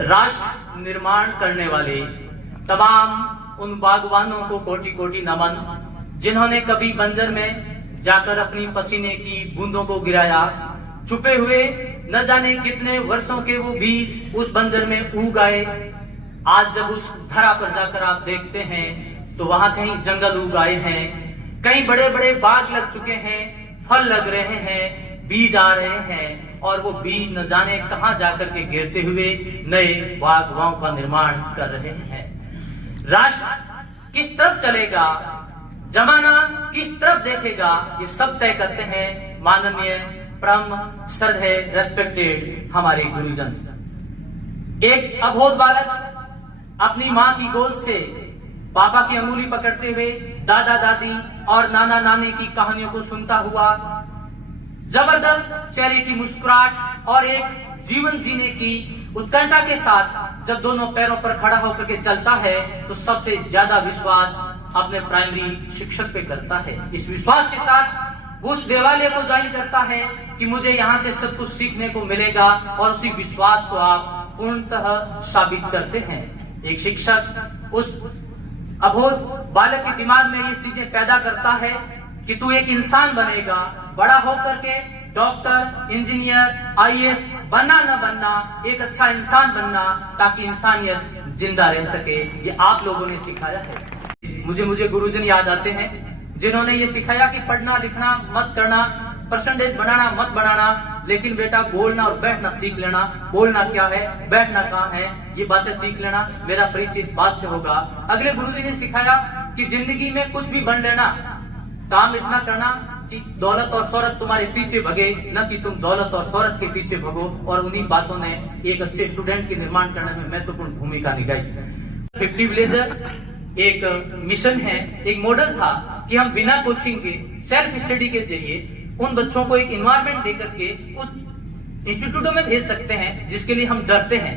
राष्ट्र निर्माण करने वाले तमाम उन बागवानों को कोटि कोटि नमन, जिन्होंने कभी बंजर में जाकर अपनी पसीने की बूंदों को गिराया। छुपे हुए न जाने कितने वर्षों के वो बीज उस बंजर में उग आए। आज जब उस धरा पर जाकर आप देखते हैं तो वहां कहीं जंगल उग आए हैं, कहीं बड़े बड़े बाग लग चुके हैं, फल लग रहे हैं, बीज आ रहे हैं, और वो बीज न जाने कहां जाकर के गिरते हुए नए बागवानों का निर्माण कर रहे हैं। राष्ट्र किस तरफ चलेगा, जमाना किस तरफ देखेगा, ये सब तय करते हैं माननीय परम श्रद्धेय रेस्पेक्टेड हमारे गुरुजन। एक अबोध बालक अपनी माँ की गोद से पापा की अंगुली पकड़ते हुए दादा दादी और नाना नानी की कहानियों को सुनता हुआ, जबरदस्त चेहरे की मुस्कुराहट और एक जीवन जीने की उत्कंठा के साथ जब दोनों पैरों पर खड़ा होकर के चलता है तो सबसे ज्यादा विश्वास अपने प्राइमरी शिक्षक पे करता है। इस विश्वास के साथ वो उस देवालय को ज्वाइन करता है कि मुझे यहाँ से सब कुछ सीखने को मिलेगा, और उसी विश्वास को आप पूर्णतः साबित करते हैं। एक शिक्षक उस अबोध बालक के दिमाग में ये चीजें पैदा करता है कि तू एक इंसान बनेगा, बड़ा होकर के डॉक्टर, इंजीनियर, आईएएस बनना न बनना, एक अच्छा इंसान बनना, ताकि इंसानियत जिंदा रह सके। ये आप लोगों ने सिखाया है। मुझे गुरुजन याद आते हैं जिन्होंने ये सिखाया कि पढ़ना लिखना मत करना, परसेंटेज बनाना मत बनाना, लेकिन बेटा बोलना और बैठना सीख लेना। बोलना क्या है, बैठना कहाँ है, ये बातें सीख लेना। मेरा परिचय इस बात से होगा। अगले गुरुजी ने सिखाया कि जिंदगी में कुछ भी बन लेना, काम इतना करना कि दौलत और शोहरत तुम्हारे पीछे भगे, न कि तुम दौलत और शोहरत के पीछे भगो। और उन्हीं बातों ने एक अच्छे स्टूडेंट के निर्माण करने में महत्वपूर्ण भूमिका निभाई। 50 विलेजर एक मिशन है, एक मॉडल था कि हम बिना कोचिंग के सेल्फ स्टडी के जरिए उन बच्चों को एक इन्वायरमेंट देकर के उस इंस्टीट्यूटों में भेज सकते हैं जिसके लिए हम डरते हैं।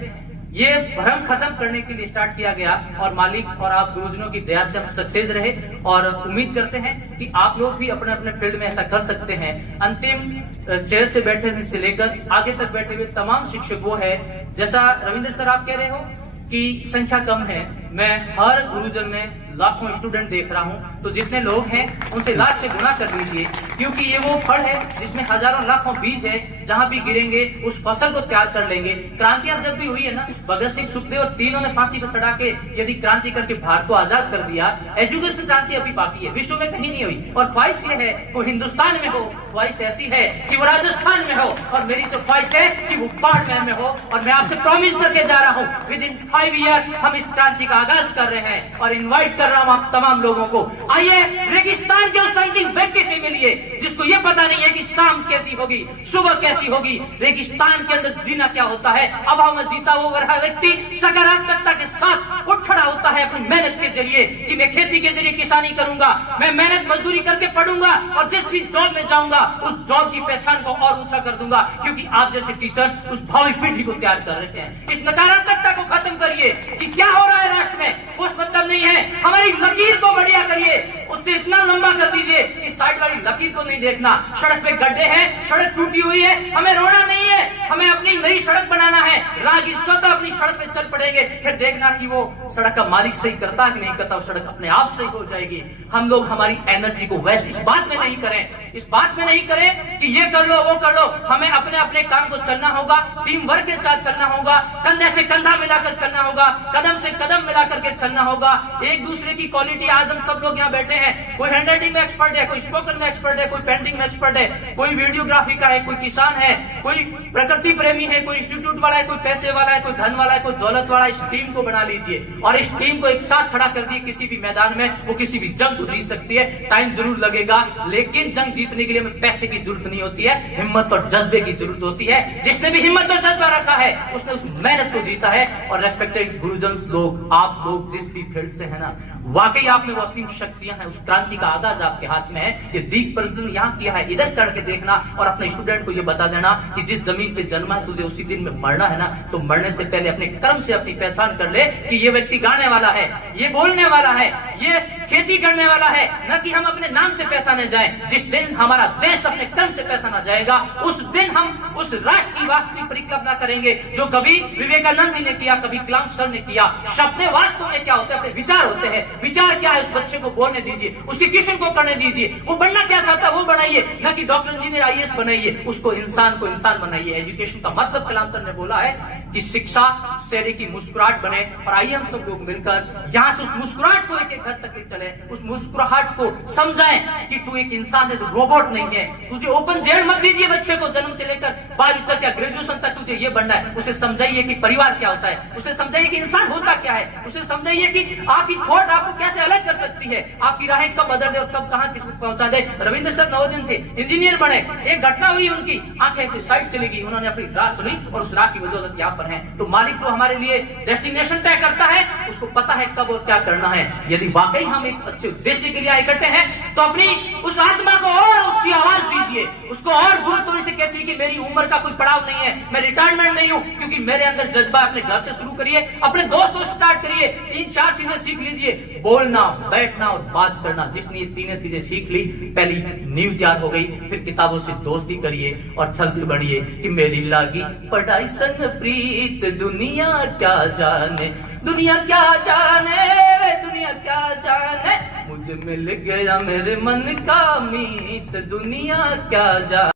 ये भ्रम खत्म करने के लिए स्टार्ट किया गया, और मालिक और आप गुरुजनों की दया से हम सक्सेस रहे, और उम्मीद करते हैं कि आप लोग भी अपने अपने फील्ड में ऐसा कर सकते हैं। अंतिम चेयर से बैठे से लेकर आगे तक बैठे हुए तमाम शिक्षक वो है, जैसा रविंद्र सर आप कह रहे हो कि संख्या कम है, मैं हर गुरुजन में लाखों स्टूडेंट देख रहा हूं, तो जितने लोग हैं उनसे लाख से गुना कर लीजिए, क्योंकि ये वो फल है जिसमें हजारों लाखों बीज है। जहां भी गिरेंगे उस फसल को तैयार कर लेंगे। क्रांतियां जब भी हुई है ना, भगत सिंह, सुखदेव और तीनों ने फांसी पर चढ़ा के यदि क्रांति करके भारत को आजाद कर दिया। एजुकेशन क्रांति अभी बाकी है, विश्व में कहीं नहीं हुई, और ख्वाहिश ये है वो हिंदुस्तान में हो, ख्वाहिश ऐसी है कि वो राजस्थान में हो, और मेरी तो ख्वाहिश है कि वो बाड़मेर में हो। और मैं आपसे प्रॉमिस करके जा रहा हूँ, विद इन 5 ईयर हम इस क्रांति का आगाज कर रहे हैं, और इन्वाइट कर रहा हूं आप तमाम लोगों को, आइए रेगिस्तान के उस अंतिम व्यक्ति से मिलिए जिसको ये पता नहीं है कि शाम कैसी होगी, सुबह कैसी होगी, रेगिस्तान के अंदर जीना क्या होता है। अभाव में जीता वो वह व्यक्ति सकारात्मकता के साथ उठ खड़ा होता है अपनी मेहनत के जरिए, कि मैं खेती के जरिए किसानी करूंगा, मैं मेहनत मजदूरी करके पढ़ूंगा, और जिस भी जॉब में जाऊंगा उस जॉब की पहचान को और ऊंचा कर दूंगा, क्योंकि आप जैसे टीचर्स उस भावी पीढ़ी को तैयार कर रहे हैं। इस नकारात्मकता को खत्म करिए कि क्या हो रहा है राष्ट्र में, कुछ मतलब नहीं है। हमारी लकीर को बढ़िया करिए, उससे इतना लंबा कर दीजिए कि साइड वाली लकीर को नहीं देखना। सड़क पे गड्ढे हैं, सड़क टूटी हुई है, हमें रोना नहीं है, हमें अपनी नई सड़क बनाना है। राहगीर स्वतः अपनी सड़क पे चल पड़ेंगे, फिर देखना कि वो सड़क का मालिक सही करता है कि नहीं करता, वो सड़क अपने आप सही हो जाएगी। हम लोग हमारी एनर्जी को वेस्ट इस बात में नहीं करें, इस बात में नहीं करें कि ये कर लो वो कर लो। हमें अपने अपने काम को चलना होगा, टीम वर्क के साथ चलना होगा, कंधे से कंधा मिलाकर चलना होगा, कदम से कदम मिलाकर के चलना होगा। एक दूसरे की क्वालिटी, आज हम सब लोग यहाँ बैठे हैं, कोई हैंडराइटिंग में एक्सपर्ट है, कोई स्पोकन में एक्सपर्ट है, कोई पेंटिंग में एक्सपर्ट है, कोई वीडियोग्राफी का है, कोई किसान है, कोई प्रकृति प्रेमी है, कोई इंस्टीट्यूट वाला है, कोई पैसे वाला है, कोई धन वाला है, कोई दौलत वाला है। इस टीम को बना लीजिए और इस टीम को एक साथ खड़ा कर दिए किसी भी मैदान में, वो किसी भी जंग को जीत सकती है। टाइम जरूर लगेगा, लेकिन जंग जीतने के लिए हमें पैसे की जरूरत नहीं होती है, हिम्मत और जज्बे की जरूरत होती है। जिसने भी हिम्मत और जज्बा रखा है उसने उस मेहनत को जीता है। और रेस्पेक्टेड गुरुजन लोग, आप लोग जिस भी फील्ड से है ना, वाकई आप में वो असीम शक्तियां हैं। उस क्रांति का आगाज आपके हाथ में है। ये दीप प्रज्वलन यहाँ किया है, इधर करके देखना और अपने स्टूडेंट को ये बता देना कि जिस जमीन पे जन्मा है तुझे उसी दिन में मरना है ना, तो मरने से पहले अपने कर्म से अपनी पहचान कर ले कि ये व्यक्ति गाने वाला है, ये बोलने वाला है, ये खेती करने वाला है, न कि हम अपने नाम से पहचाने जाए। जिस दिन हमारा देश अपने कर्म से पहचाना जाएगा, उस दिन हम उस राष्ट्र की वास्तविक परिकल्पना करेंगे जो कभी विवेकानंद जी ने किया, कभी कलाम सर ने किया। शब्द वास्तव में क्या होते हैं? अपने विचार होते हैं। विचार क्या है? उस बच्चे को बोलने दीजिए, उसकी ट्यूशन को करने दीजिए। वो बनना क्या चाहता है वो बनाइए, न कि डॉक्टर इंजीनियर आईएएस बनाइए। उसको इंसान बनाइए। एजुकेशन का मतलब कलाम सर ने बोला है कि शिक्षा चेहरे की मुस्कुराहट बने। और आइए हम सब लोग मिलकर यहाँ से उस मुस्कुराहट को एक घर तक ले चले, उस मुस्कुराहट को समझाएं कि तू एक इंसान है, तू रोबोट नहीं है। तुझे ओपन जेल मत दीजिए बच्चे को, जन्म से लेकर 12वीं तक या ग्रेजुएशन तक तुझे ये बनना है। उसे समझाइए कि परिवार क्या होता है, उसे समझाइए कि इंसान होता क्या है, उसे समझाइए कि आपकी थॉट आपको कैसे अलग कर सकती है, आपकी राहें कब बदल दे और कब कहां किस पहुंचा दे। रविंद्र सर नवोदय थे, इंजीनियर बने, एक घटना हुई, उनकी आंखें से साइड चली गई, उन्होंने अपनी राह सुनी और उस राह की बदौलत यहाँ पर है। तो मालिक जो हमारे लिए डेस्टिनेशन तय करता है, उसको पता है कब और क्या करना है। यदि वाकई हम एक अच्छे उद्देश्य के लिए इकट्ठे हैं तो अपनी उस आत्मा को और ऊंची आवाज दीजिए, उसको और दूर तो इसे कैसे कि मेरी उम्र का कोई पड़ाव नहीं है, मैं रिटायरमेंट नहीं हूं, क्योंकि मेरे अंदर जज्बा। अपने घर से शुरू करिए, अपने दोस्तों स्टार्ट करिए, 3-4 चीजें सीख लीजिए, बोलना, बैठना और बात करना। जिसने ये तीनों चीजें सीख ली, पहली नींव तैयार हो गई। फिर किताबों से दोस्ती करिए और चलते बढ़िए कि मेरी लागी पढ़ाई संग प्रीत, दुनिया क्या जाने, दुनिया क्या जाने, दुनिया क्या जाने, मुझे मिल गया मेरे मन का मीत, दुनिया क्या जाने।